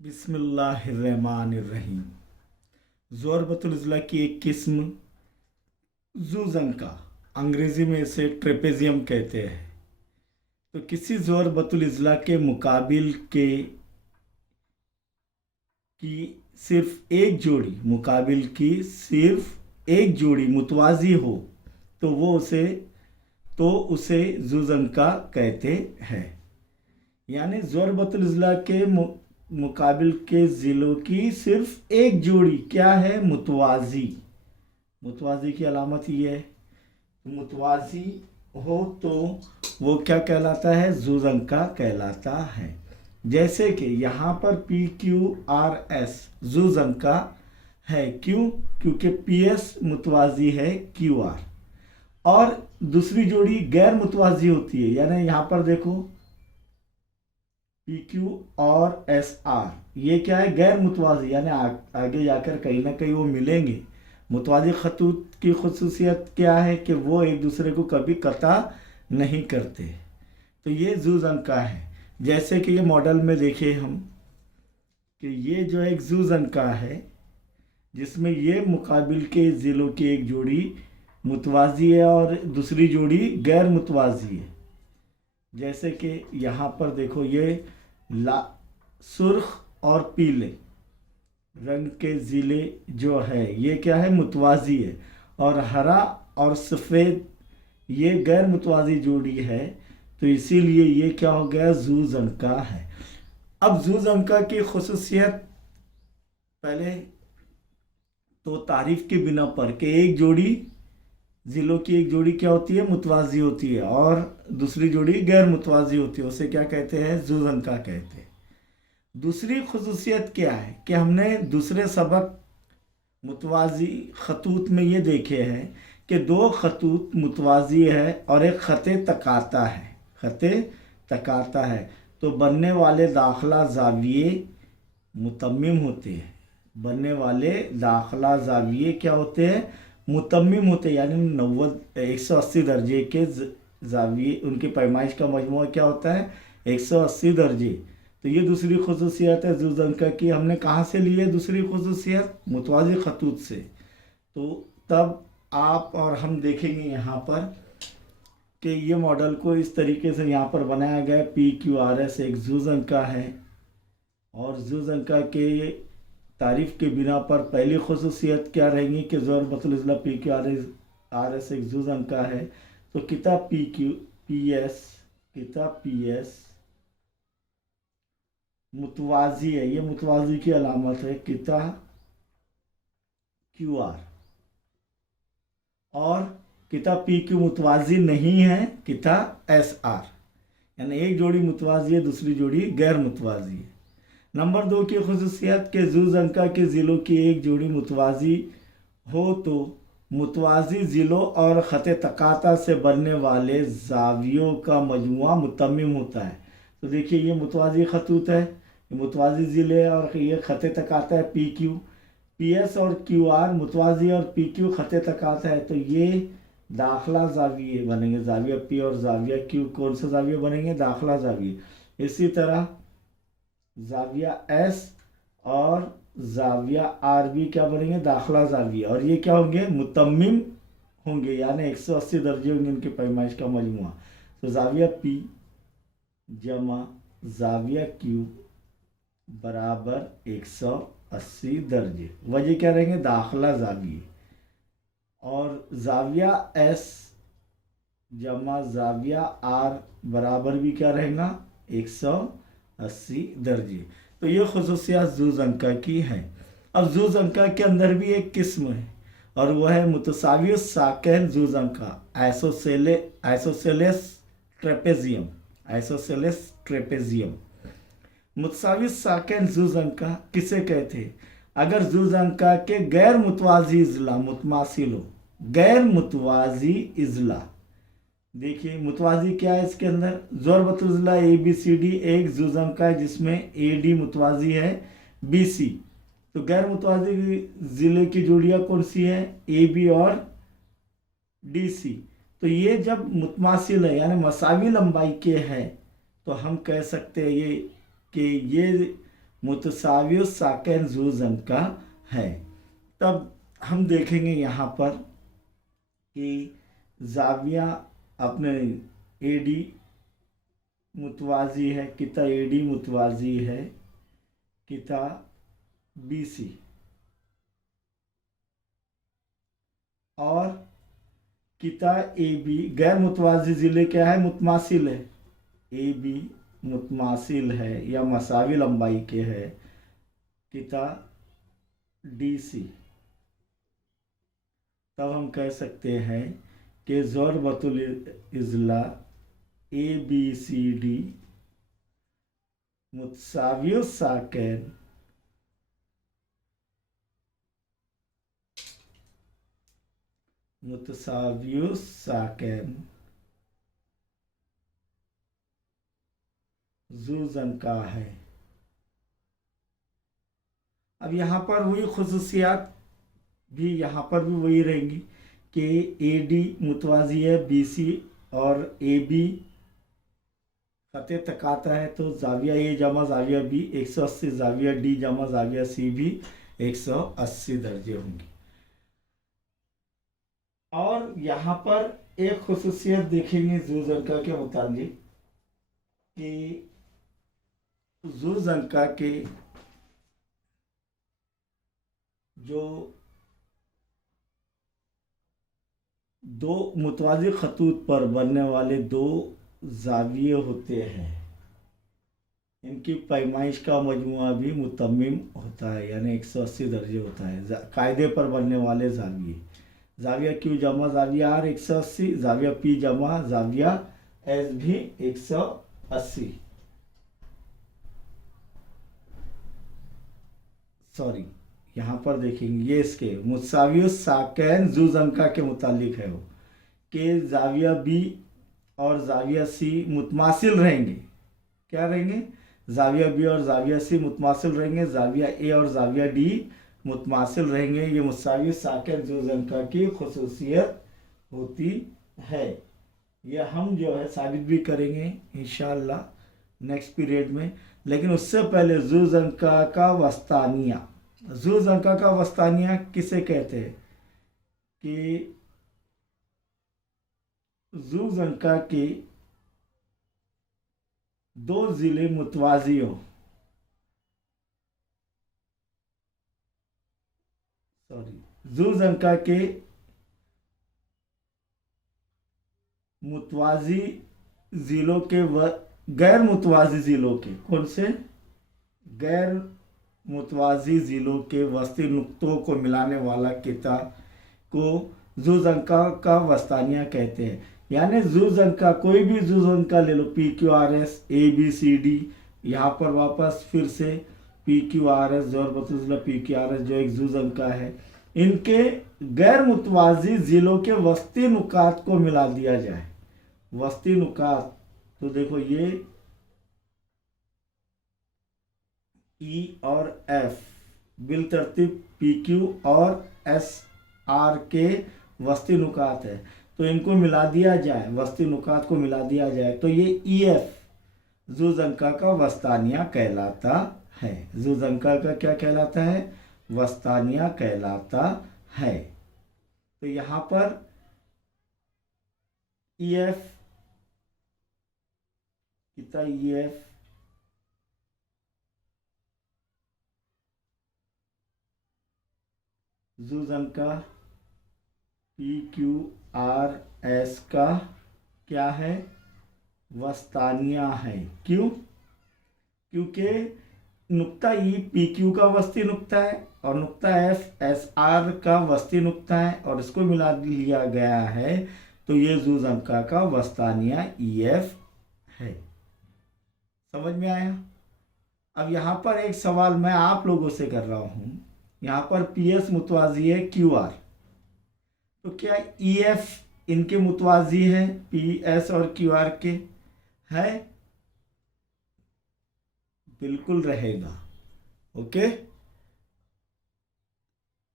बिस्मिल्लाहिर्रहमानिर्रहीम। ज़ोरबतुल इज़्ला की एक किस्म ज़ूज़ंका, अंग्रेज़ी में इसे ट्रेपेजियम कहते हैं। तो किसी ज़ोरबतुल इज़्ला के मुकाबिल के की सिर्फ एक जोड़ी मुतवाज़ी हो तो उसे ज़ूज़ंका कहते हैं। यानी ज़ोरबतुल इज़्ला के मुकाबिल के ज़िलों की सिर्फ एक जोड़ी क्या है? मुतवाज़ी। मुतवाज़ी की अलामत ये है, मुतवाज़ी हो तो वो क्या कहलाता है? ज़ूज़ंका कहलाता है। जैसे कि यहाँ पर PQRS ज़ूज़ंका है। क्यों? क्योंकि PS मुतवाज़ी है QR और दूसरी जोड़ी गैर मुतवाज़ी होती है। यानी यहाँ पर देखो PQ और SR, ये क्या है? गैर मुतवाज़ी, यानी आगे जाकर कहीं ना कहीं वो मिलेंगे। मुतवाज़ी खतूत की खुसूसियत क्या है कि वो एक दूसरे को कभी कता नहीं करते। तो ये ज़ूज़ंका है। जैसे कि ये मॉडल में देखें हम कि ये जो एक ज़ूज़ंका है जिसमें ये मुकाबिल के ज़िलों की एक जोड़ी मुतवाज़ी है और दूसरी जोड़ी गैर मुतवाज़ी है। जैसे कि यहाँ पर देखो, ये सुर्ख और पीले रंग के ज़िले जो है ये क्या है? मुतवाज़ी है। और हरा और सफ़ेद ये गैर मुतवाज़ी जोड़ी है, तो इसीलिए ये क्या हो गया? ज़ूज़ंका है। अब ज़ूज़ंका की खुसूसियत पहले तो तारीफ़ की बिना पर कि एक जोड़ी ज़िलों की एक जोड़ी क्या होती है? मुतवाज़ी होती है और दूसरी जोड़ी गैर मुतवाज़ी होती है। उसे क्या कहते हैं? ज़ूज़ंका कहते हैं। दूसरी खुसूसियत क्या है कि हमने दूसरे सबक मुतवाज़ी खतूत में ये देखे हैं कि दो खतूत मुतवाज़ी है और एक ख़ते तकाता है। ख़ते तकाता है तो बनने वाले दाखिला ज़ाविये मुतम्मिम होते हैं। बनने वाले दाखिला ज़ाविये क्या होते हैं? मुतम्मिम होते हैं। यानी 180 दर्जे के ज़ाविये, उनकी पैमाइश का मजमूआ क्या होता है? 180 दर्जे। तो ये दूसरी खुसूसियत है ज़ूज़ंका की। हमने कहाँ से ली है दूसरी खुसूसियत? मुतवाज़ी खतूत से। तो तब आप और हम देखेंगे यहाँ पर कि ये मॉडल को इस तरीके से यहाँ पर बनाया गया। PQRS एक ज़ूज़ंका है और ज़ूज़ंका के तारीफ़ के बिना पर पहली खुसूसियत क्या रहेंगी कि ज़ोरबतुल इज़्ला PQRS एक ज़ूज़ंका है। तो किताब PS मुतवाज़ी है, ये मुतवाज़ी की अलामत है किताब QR। और किताब PQ मुतवाज़ी नहीं है किताब SR। यानी एक जोड़ी मुतवाज़ी है, दूसरी जोड़ी गैर मुतवाज़ी है। नंबर 2 की खुसूसियत के ज़ूज़ंका के ज़िलों की एक जोड़ी मुतवाज़ी हो तो मुतवाज़ी ज़िलों और ख़ते तकाता से बनने वाले ज़ावियों का मजमुआ मुतम्मिम होता है। तो देखिए ये मुतवाज़ी खतूत है, मुतवाज़ी ज़िले और ये ख़ते तकाता है PQ। PS और QR मुतवाज़ी और PQ ख़ते तकाता है। तो ये दाखिला ज़ाविये बनेंगे, ज़ाविया P और ज़ाविया Q। कौन से ज़ाविये बनेंगे? दाखिला ज़ाविये। इसी तरह ज़ाविया S और ज़ाविया R भी क्या बनेंगे? दाखिला ज़ाविये। और ये क्या होंगे? मुतम्मिम होंगे, यानी 180 दर्जे होंगे उनके पैमाइश का मजमुआ। तो ज़ाविया P जमा ज़ाविया Q बराबर 180 दर्जे। वजह क्या रहेंगे? दाखिला ज़ाविये। और ज़ाविया S जमा ज़ाविया R बराबर भी क्या रहेगा? 180 दर्जे। तो ये खुसूसियात ज़ूज़ंका की हैं। अब ज़ूज़ंका के अंदर भी एक किस्म है और वह है मुतसावियुस साकैन ज़ूज़ंका, आइसोसेलेस ट्रेपेजियम। मुतसावियुस साकैन ज़ूज़ंका किसे कहते हैं? अगर ज़ूज़ंका के गैर मुतवाज़ी इज़्ला मुतमासिल हो। गैर मुतवाज़ी इज़्ला, देखिए मुतवाज़ी क्या है इसके अंदर? ज़ोरबतुल इज़्ला ABCD एक ज़ूज़ंका है जिसमें AD मुतवाज़ी है BC। तो गैर मुतवाज़ी ज़िले की जोड़ियाँ कौन सी हैं? AB और DC। तो ये जब मुतमासिल है यानी मसावी लंबाई के हैं तो हम कह सकते हैं ये कि ये मुतसावियो साकैन जू जंका है। तब हम देखेंगे यहाँ पर कि जाविया अपने एडी मुतवाजी है, किता एडी मुतवाजी है, किता बीसी, और किता ए बी गैर मुतवाजी ज़िले क्या है, मुतमासिल है, ए बी मुतमासिल है या मसावी लंबाई के है, किता डी सी। तब हम कह सकते हैं कि ज़रबतुल इज़ला ए बी सी डी मुतसावियो साकैन मुतसावियो साकैन जू जंका है। अब यहाँ पर वही खुसूसियात भी यहाँ पर भी वही रहेंगी कि ए डी मुतवाजी है बी सी और ए बी ख़त तकाता है, तो जाविया ए जमा जाविया बी 180, जाविया डी जमा जाविया सी भी 180 दर्जे होंगे। और यहाँ पर एक खुसूसियत देखेंगे जू जंका के मुताबिक कि जू जंका के जो दो मुतवाज़ी खतूत पर बनने वाले दो जाविये होते हैं, इनकी पैमाइश का मजमुआ भी मुतम्मिम होता है, यानी 180 दर्जे होता है। कायदे पर बनने वाले जाविये, जाविया क्यू जमा जाविया आर 180, जाविया पी जमा जाविया एस भी 180, सॉरी यहाँ पर देखेंगे ये इसके मुतसावियो साकैन जू जंका के मुतालिक है वो कि जाविया बी और जाविया सी मुतमासिल रहेंगे। क्या रहेंगे, जाविया बी और जाविया सी मुतमासिल रहेंगे, जाविया ए और जाविया डी मुतमासिल रहेंगे। ये मुतसावियो साकैन जू जंका की खुसूसियत होती है। ये हम जो है साबित भी करेंगे इंशाअल्लाह नेक्स्ट पीरियड में। लेकिन उससे पहले जू जंका का वस्तानिया, जू जंका का वस्तानिया किसे कहते हैं कि जू जंका के दो ज़िले मुतवाजियों, जू जंका के मुतवाजी ज़िलों के गैर मुतवाजी ज़िलों के, कौन से गैर मुतवाजी ज़िलों के वस्ती नुक्तों को मिलाने वाला किता को जू जंका का वस्तानिया कहते हैं। यानी जू जंका, कोई भी जू जंका ले लो, P Q R S A B C D, यहाँ पर वापस फिर से पी क्यू आर एस ज़रबतुल पी क्यू आर एस जो एक जू जंका है, इनके गैर मुतवाजी ज़िलों के वस्ती नुकात को मिला दिया जाए। वस्ती नुकात तो देखो ये ई और एफ बिल तरतीब पी क्यू और एस आर के वस्ती नुकात है, तो इनको मिला दिया जाए, वस्ती नुकात को मिला दिया जाए, तो ये ई एफ जू जंका का वस्तानिया कहलाता है। जू जंका का क्या कहलाता है, वस्तानिया कहलाता है। तो यहाँ पर ई एफ कितना, ई एफ जू जंका पी क्यू आर एस का क्या है, वस्तानिया है। क्यों, क्योंकि नुक्ता ई पी क्यू का वस्ती नुक्ता है और नुक्ता एफ एस आर का वस्ती नुक्ता है और इसको मिला लिया गया है, तो ये जू जंका का वस्तानिया ई एफ है। समझ में आया। अब यहाँ पर एक सवाल मैं आप लोगों से कर रहा हूँ, यहाँ पर पी एस मुतवाजी है क्यू आर, तो क्या ई एफ इनके मुतवाजी है, पी एस और क्यू आर के है, बिल्कुल रहेगा। ओके।